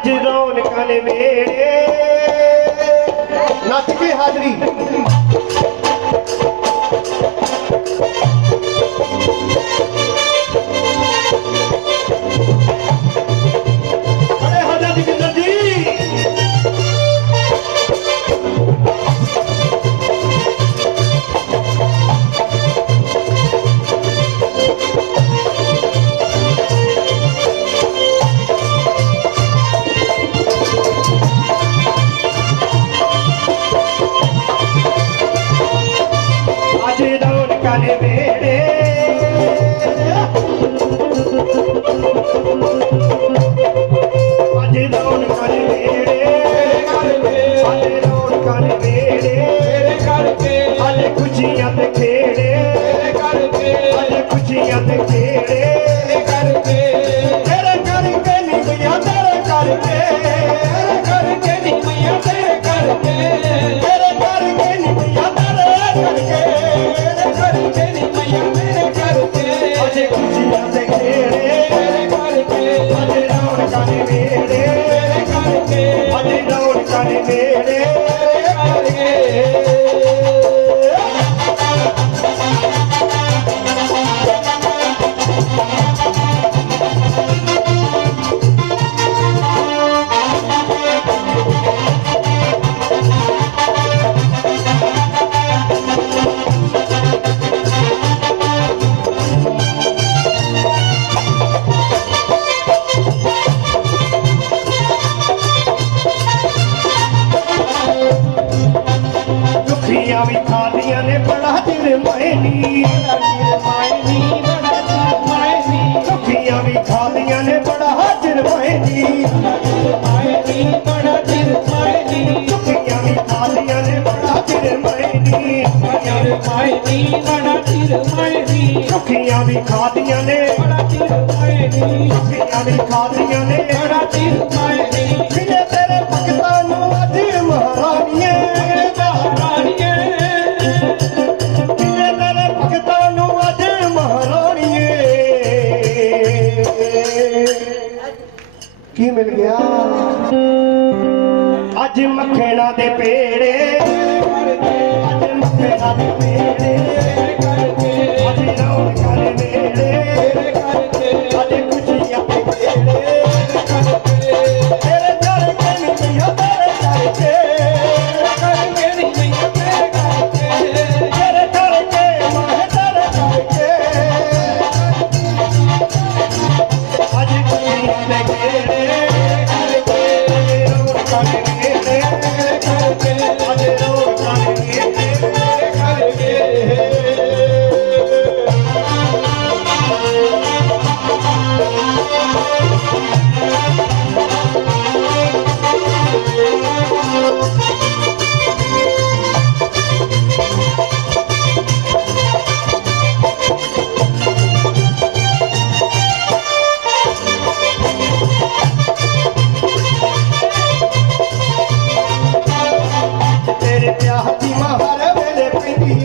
ਅੱਜ ਰੌਣਕਾਂ ਨੇ ਵੇੜੇ ਨੱਚ ਕੇ ਹਾਜ਼ਰੀ। Lord. ਝੋਲੀਆਂ ਵੀ ਖਾਲੀਆਂ ਨੇ ਬੜਾ ਚਿਰ ਮਾਇਨੀ ਝੋਲੀਆਂ ਵੀ ਖਾਲੀਆਂ ਨੇ ਬੜਾ ਚਿਰ ਮਾਇਨੀ ਝੋਲੀਆਂ ਵੀ ਖਾਲੀਆਂ ਨੇ ਬੜਾ ਚਿਰ ਮਾਇਨੀ ਝੋਲੀਆਂ ਵੀ ਖਾਲੀਆਂ ਨੇ ਬੜਾ ਚਿਰ ਮਾਇਨੀ ਝੋਲੀਆਂ ਵੀ ਖਾਲੀਆਂ ਨੇ ਬੜਾ ਚਿਰ ਮਾਇਨੀ ਕੀ ਮਿਲ ਗਿਆ? ਅੱਜ ਮੱਖਣਾ ਦੇ ਪੇੜੇ। ਅੱਜ ਮੱਖਣਾ ਦੇ ਪੇੜੇ। ਅੱਜ ਰੌਣਕਾਂ ਦੇ ਵੇੜੇ Yeah.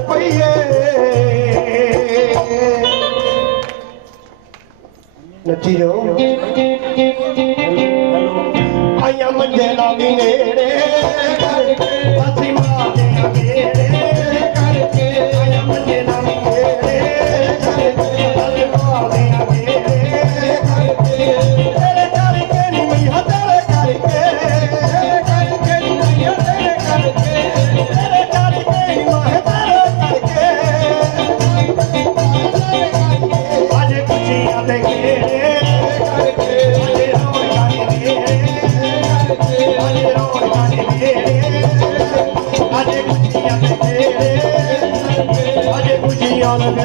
पई नची आई आहे मंझंदि yeah.